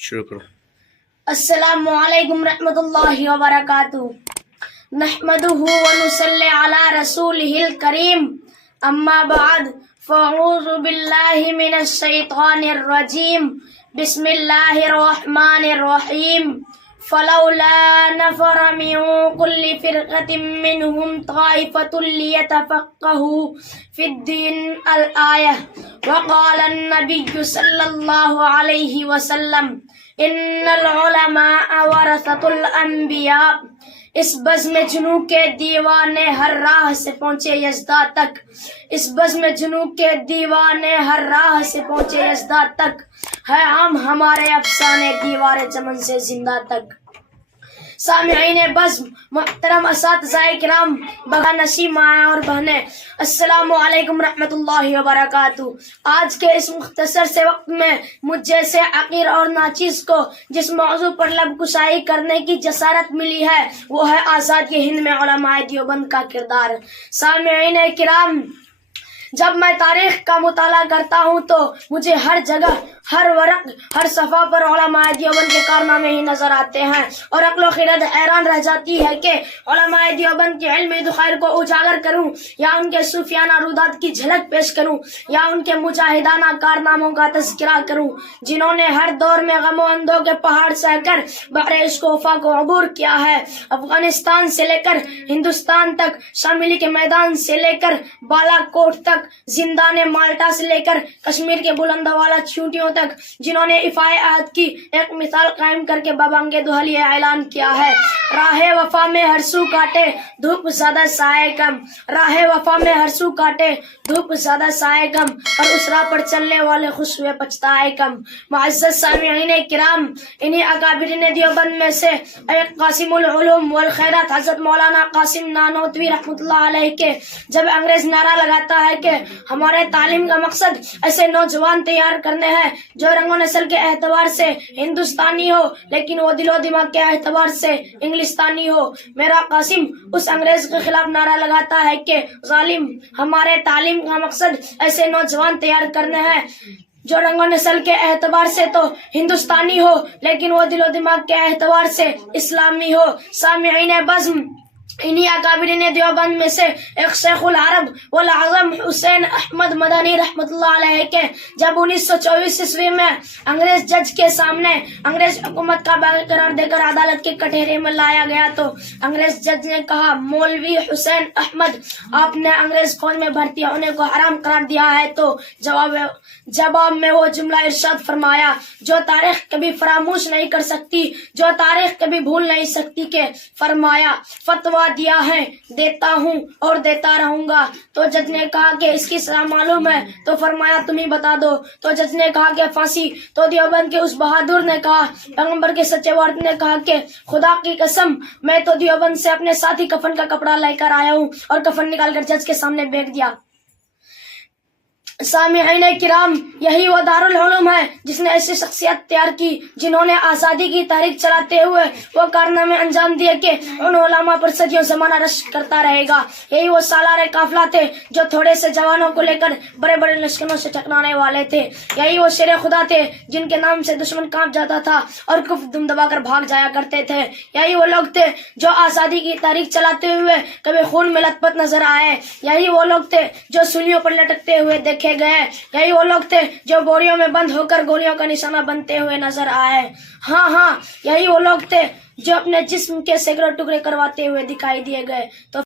شروع کرو. السلام علیکم رحمۃ اللہ وبرکاتہ. نحمدہ ونصلی علی رسولہ الکریم. اما بعد فاعوذ باللہ من الشیطان الرجیم. بسم اللہ الرحمن الرحیم. فلولا نفر من كل فرقة منهم طائفة ليتفقهوا في الدين الآية. وقال النبي صلى الله عليه وسلم ان العلماء ورثة الانبیاء. اس بزم جنو کے دیوانے ہر راہ سے پہنچے یزداں تک. اس بزم جنو کے دیوانے ہر راہ سے پہنچے یزداں تک. ہے عام ہمارے افسانے دیوار چمن سے زندہ تک. سامعین بزم، محترم اساتذہ کرام، بغا نشی ماں اور بہنیں، السلام علیکم رحمۃ اللہ وبرکاتہ. آج کے اس مختصر سے وقت میں مجھ جیسے عقیر اور ناچیز کو جس موضوع پر لب کشائی کرنے کی جسارت ملی ہے وہ ہے آزاد ہند میں علماء دیوبند کا کردار. سامعین کرام، جب میں تاریخ کا مطالعہ کرتا ہوں تو مجھے ہر جگہ، ہر ورق، ہر صفحہ پر علماء دیوبند کے کارنامے ہی نظر آتے ہیں اور عقل و خرد حیران رہ جاتی ہے کہ علماء دیوبند کے علمی ذخائر کو اجاگر کروں یا ان کے صوفیانہ رودات کی جھلک پیش کروں یا ان کے مجاہدانہ کارناموں کا تذکرہ کروں، جنہوں نے ہر دور میں غم و اندوہ کے پہاڑ سہ کر بحر عشق و وفا کو عبور کیا ہے. افغانستان سے لے کر ہندوستان تک، شاملی کے میدان سے لے کر بالا کوٹ تک، زندان مالٹا سے لے کر کشمیر کے بلند والا چیونٹیوں تک، جنہوں نے افائے عہد کی ایک مثال قائم کر کے بابانگ دہلی اعلان کیا ہے. راہ وفا میں ہر سو کاٹے دھوپ زیادہ سائے کم. راہ وفا میں ہر سو کاٹے دھوپ زیادہ سائے کم، اور اس راہ پر چلنے والے خوش ہوئے پچھتائے کم. معزز سامعین کرام، انہی اکابرین دیوبند میں سے ایک قاسم العلوم والخیرات حضرت مولانا قاسم نانوتوی رحمۃ اللہ علیہ کے جب انگریز نعرہ لگاتا ہے کہ ہمارے تعلیم کا مقصد ایسے نوجوان تیار کرنے ہیں جو رنگ و نسل کے اعتبار سے ہندوستانی ہو لیکن وہ دل و دماغ کے اعتبار سے انگلستانی ہو، میرا قاسم اس انگریز کے خلاف نعرہ لگاتا ہے کہ ظالم، ہمارے تعلیم کا مقصد ایسے نوجوان تیار کرنے ہیں جو رنگ و نسل کے اعتبار سے تو ہندوستانی ہو لیکن وہ دل و دماغ کے اعتبار سے اسلامی ہو. سامعین بزم، انہی اکابرین دیوبند میں سے ایک شیخ العرب والاعظم حسین احمد مدنی رحمۃ اللہ علیہ کے جب 1924 عیسوی میں انگریز جج کے سامنے انگریز حکومت کا باغی قرار دے کر عدالت کے کٹہرے میں لایا گیا تو انگریز جج نے کہا، مولوی حسین احمد، آپ نے انگریز فوج میں بھرتی ہونے کو حرام قرار دیا ہے. تو جواب میں وہ جملہ ارشاد فرمایا جو تاریخ کبھی فراموش نہیں کر سکتی، جو تاریخ کبھی بھول نہیں سکتی، کہ فرمایا فتویٰ دیا ہے، دیتا ہوں اور دیتا رہوں گا. تو جج نے کہا کہ اس کی سزا معلوم ہے؟ تو فرمایا تم ہی بتا دو. تو جج نے کہا کہ پھانسی. تو دیوبند کے اس بہادر نے کہا، پیغمبر کے سچے وارث نے کہا کہ خدا کی قسم میں تو دیوبند سے اپنے ساتھی کفن کا کپڑا لے کر آیا ہوں، اور کفن نکال کر جج کے سامنے پھینک دیا. سامعین کرام، یہی وہ دارالعلوم ہے جس نے ایسی شخصیت تیار کی جنہوں نے آزادی کی تحریک چلاتے ہوئے وہ کارنامے انجام دیے کہ ان علماء پر صدیوں زمانہ رشک کرتا رہے گا. یہی وہ سالار قافلہ تھے جو تھوڑے سے جوانوں کو لے کر بڑے بڑے لشکروں سے ٹکرانے والے تھے. یہی وہ شیر خدا تھے جن کے نام سے دشمن کانپ جاتا تھا اور کفر دم دبا کر بھاگ جایا کرتے تھے. یہی وہ لوگ تھے جو آزادی کی تحریک چلاتے ہوئے کبھی خون میں لت پت نظر آئے. یہی وہ لوگ تھے جو سولیوں پر لٹکتے ہوئے دیکھے گئے. یہی وہ لوگ تھے جو بوریوں میں بند ہو کر گولیوں کا نشانہ بنتے ہوئے نظر آئے. ہاں، یہی وہ لوگ تھے جو اپنے جسم کے سینکڑوں ٹکڑے کرواتے ہوئے دکھائی دیے گئے. تو